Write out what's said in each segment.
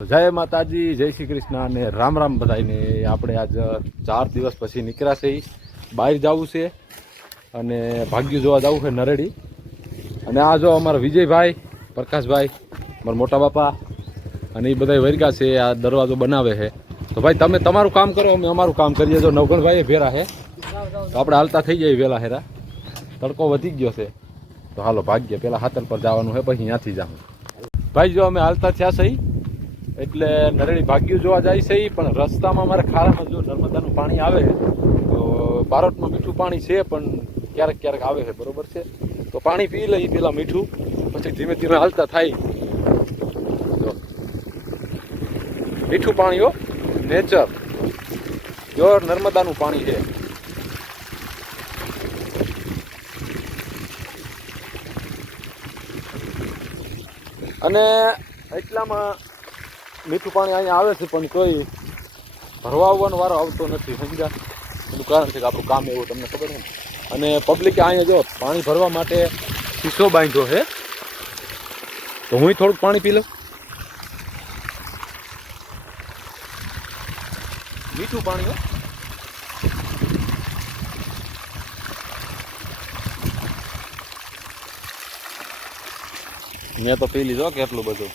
જય માતાજી, જય શ્રી કૃષ્ણ અને રામ રામ બધાને. આપણે આજ 4 દિવસ પછી નીકળ્યા છે, બહાર જવું છે અને ભાગ્યું જોવા જવું છે નરેડી. અને આ જો અમારા વિજયભાઈ, પ્રકાશભાઈ, મારા મોટા બાપા અને એ બધા વર્ગા છે, આ દરવાજો બનાવે છે. તો ભાઈ તમે તમારું કામ કરો, અમે અમારું કામ કરીએ. જો નવગણભાઈ ભેરા છે તો આપણે હાલતા થઈ જાય વહેલા હેરા. તડકો વધી ગયો છે તો હાલો ભાગ્ય પેલા હાતર પર જવાનું છે, પછી ત્યાંથી જાઉં. ભાઈ જો અમે હાલતા થયા સહી એટલે નરેડી ભાગ્યું જોવા જાય છે. પણ રસ્તામાં અમારે ખાડામાં જો નર્મદાનું પાણી આવે તો બારોટમાં મીઠું પાણી છે, પણ ક્યારેક ક્યારેક આવે છે, બરોબર છે. તો પાણી પી લઈ પેલા મીઠું, પછી ધીમે ધીમે હાલતા થાય. જો મીઠું પાણી હો, નેચર, જો નર્મદાનું પાણી છે. અને એટલામાં મીઠું પાણી અહીંયા આવે છે, પણ કોઈ ભરવા આવવાનો વારો આવતો નથી. સમજ્યા? એનું કારણ છે કે આપણું કામ એવું, તમને ખબર છે. અને પબ્લિકે અહીંયા જો પાણી ભરવા માટે શીશો બાંધ્યો છે, તો હું થોડુંક પાણી પી લઉં. મીઠું પાણી હો. મેં તો પી લીધો કેટલું બધું,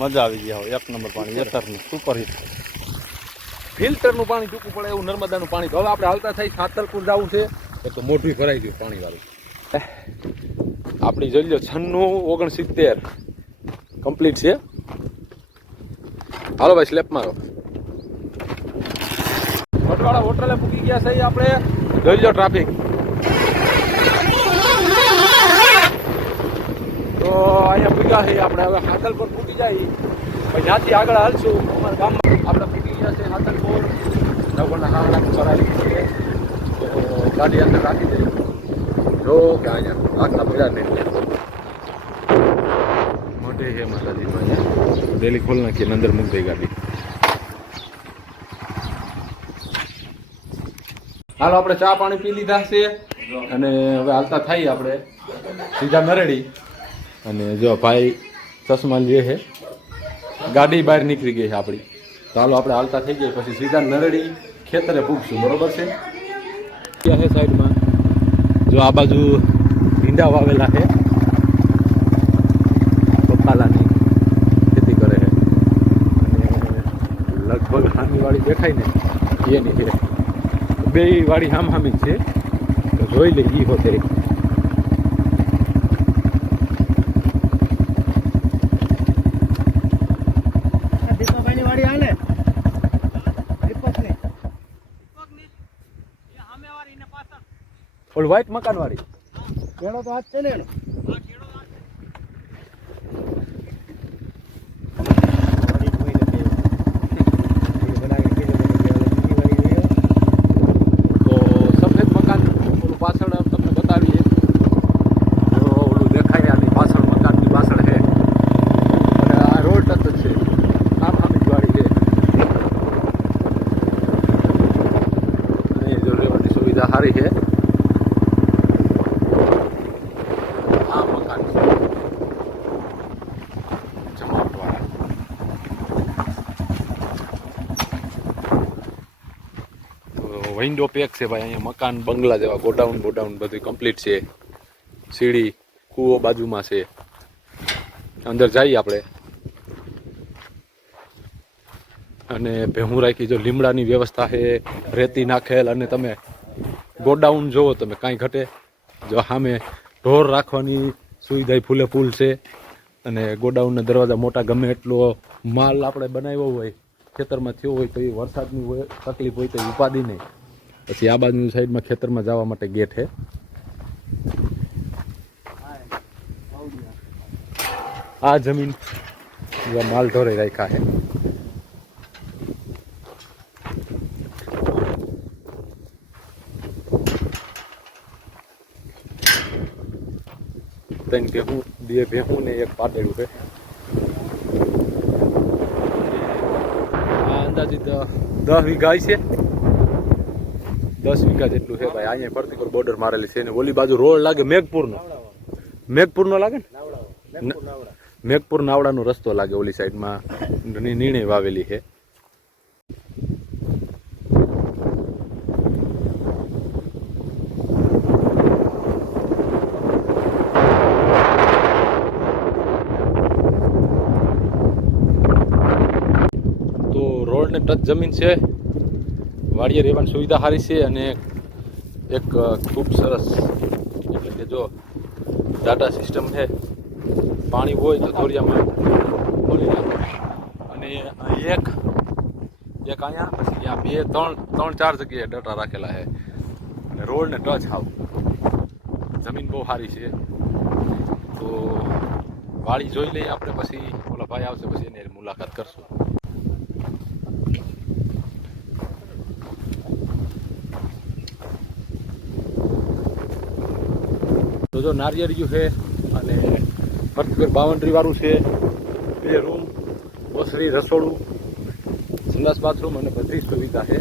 મજા આવી ગયા હોય. 1 નંબર પાણી, એથરનું સુપર હિટ. ફિલ્ટરનું પાણી ટૂંકું પડે એવું નર્મદાનું પાણી. તો હવે આપણે હાલતા થઈ સાતલપુર જવું છે, એક તો મોઢું ભરાઈ ગયું પાણી વાળું. આપણી જોઈ લો 96-69 કમ્પ્લીટ છે. હાલો ભાઈ સ્લેપ મારો. વટવાળા હોટલે પૂકી ગયા છે આપણે. જોઈ લો ટ્રાફિક. તો અહીંયા પૂગ્યા છે આપણે. હવે સાતલપુર પૂકી જાય પછી ત્યાંથી આગળ હાલશું. અમારા ગામમાં આપણે પૂકી ગયા છે સાતલપુર. નવગણના કાંકડા ચરાવી છે, તો ગાડી અંદર રાખી દઈએ. જો કે અહીંયા આટલા બધા ને મોટે છે માતાજીમાં. અહીંયા ડેલી ખોલ નાખીએ, અંદર મૂકી દઈ ગાડી. હાલો આપણે ચા પાણી પી લીધા છે અને હવે હાલતા થઈ આપણે સીધા નરેડી. અને જો ભાઈ ચશ્મા લે છે, ગાડી બહાર નીકળી ગઈ છે આપણી. તો હાલો આપણે હાલતા થઈ જાય પછી સીધા નરેડી ખેતરે પૂગશું, બરોબર છે. ત્યાં છે સાઈડમાં જો આ બાજુ ભીંડા વાવેલા છે, બકાલાની ખેતી કરે છે. અને લગભગ હામી વાળી દેખાય ને એની છે, બે વાળી હામહામી છે. તો જોઈ લે ઈ હોતે. ઓલ વ્હાઈટ મકાન વાળી કેળો તો હાથ છે ને એનો. તો સફેદ મકાન ઓલું પાછળ તમને બતાવીએ. જો ઓલું દેખાય આની પાછળ, મકાનની પાછળ છે. અને આ રોડ ટચ જ છે, આમ આમી વાળી છે. અને જો રહેવાની સુવિધા સારી છે. વિન્ડો પેક છે ભાઈ. અહીંયા મકાન બંગલા જેવા ગોડાઉન બધું કમ્પ્લીટ છે. સીડી કૂવો બાજુમાં છે. અંદર જઈએ આપણે. અને ભેહું રાખી, જો લીમડાની વ્યવસ્થા છે, રેતી નાખેલ. અને તમે ગોડાઉન જોવો તમે, કાંઈ ઘટે. જો સામે ઢોર રાખવાની સુવિધા ફૂલે ફૂલ છે. અને ગોડાઉનના દરવાજા મોટા, ગમે એટલો માલ આપણે બનાવ્યો હોય, ખેતરમાં થયો હોય તો એ વરસાદની હોય તકલીફ હોય તો એ ઉપાધિ નહીં. પછી આ બાજુની સાઈડમાં ખેતરમાં જવા માટે ગેટ છે. આ જમીન માલ ઢોરે રાખ્યા છે. ત્રણ ભેહું, 2 ભેહું ને 1 પાડેલું છે. આ અંદાજિત 10 વીઘા છે, 10 વીઘા જેટલું છે ભાઈ. અહીંયા ફરતી બોર્ડર મારેલી છે. ને ઓલી બાજુ રોડ લાગે મેઘપુરનો. મેઘપુરનો લાગે ને, મેઘપુર નાવડાનો રસ્તો લાગે, ઓલી સાઈડમાં નીણે વાવેલી છે. તો રોડ ને ટચ જમીન છે, વાડીએ રહેવાની સુવિધા સારી છે અને એક ખૂબ સરસ એટલે કે જો ડાટા સિસ્ટમ છે, પાણી હોય તો ધોરિયામાં ખોલી નાખે. અને એક અહીંયા પછી આ બે ત્રણ ચાર જગ્યાએ ડાટા રાખેલા છે અને રોડ ને ટચ આવ જમીન બહુ સારી છે. તો વાડી જોઈ લઈએ આપણે, પછી ઓલા ભાઈ આવશે પછી એની મુલાકાત કરશું. તો જો નારિયેળિયું છે અને ફરતી બાઉન્ડ્રી વાળું છે, 2 રૂમ, ઓસરી, રસોડું, સંડાસ બાથરૂમ અને બધી સુવિધા છે.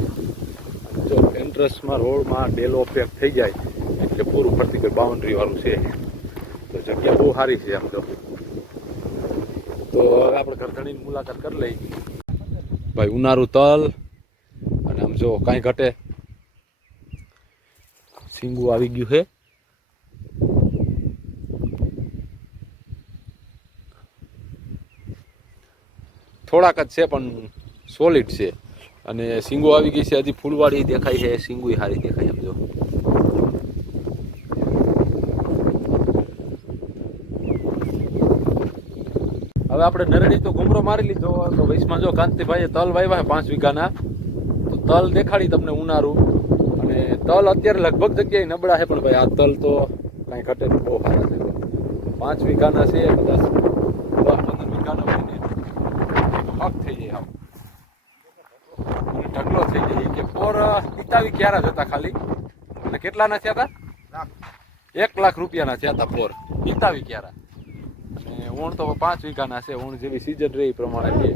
અને જો એન્ટ્રન્સમાં રોડમાં ડેલો પેક થઈ જાય એટલે પૂરું ફરતી કોઈ બાઉન્ડ્રી વાળું છે. તો જગ્યા બહુ સારી છે આમ તો. તો હવે આપણે ઘરધણીની મુલાકાત કરી લઈ. ભાઈ ઉનાળુ તલ અને આમ જો કાંઈ ઘટે, સિંગું આવી ગયું છે. થોડાક જ છે પણ સોલિડ છે અને સિંગો આવી ગઈ છે. હજી ફૂલવાળી દેખાય છે, સિંગુય સારી દેખાય એમ જો. હવે આપણે નરેડી તો ઘૂમરો મારી લીધો. તો વૈશમાં જો કાંતિભાઈએ તલ વાવ્યા 5 વીઘાના. તો તલ દેખાડી તમને ઉનાળું. અને તલ અત્યારે લગભગ જગ્યાએ નબળા છે પણ ભાઈ આ તલ તો કાંઈ ઘટે નહીં, બહુ સારા છે. 5 વીઘાના છે, કદાચ 10-15 વીઘાના હોય ને હક થઈ જાય આમ અને ઢગલો થઈ જાય. કે પોર 45 ક્યારા જ હતા ખાલી, અને કેટલાના થયા હતા? 1 લાખ રૂપિયાના થયા હતા પોર, 45 ક્યારા. અને ઊણ તો 5 વીઘાના છે. ઊણ જેવી સિઝન રહે એ પ્રમાણે છે.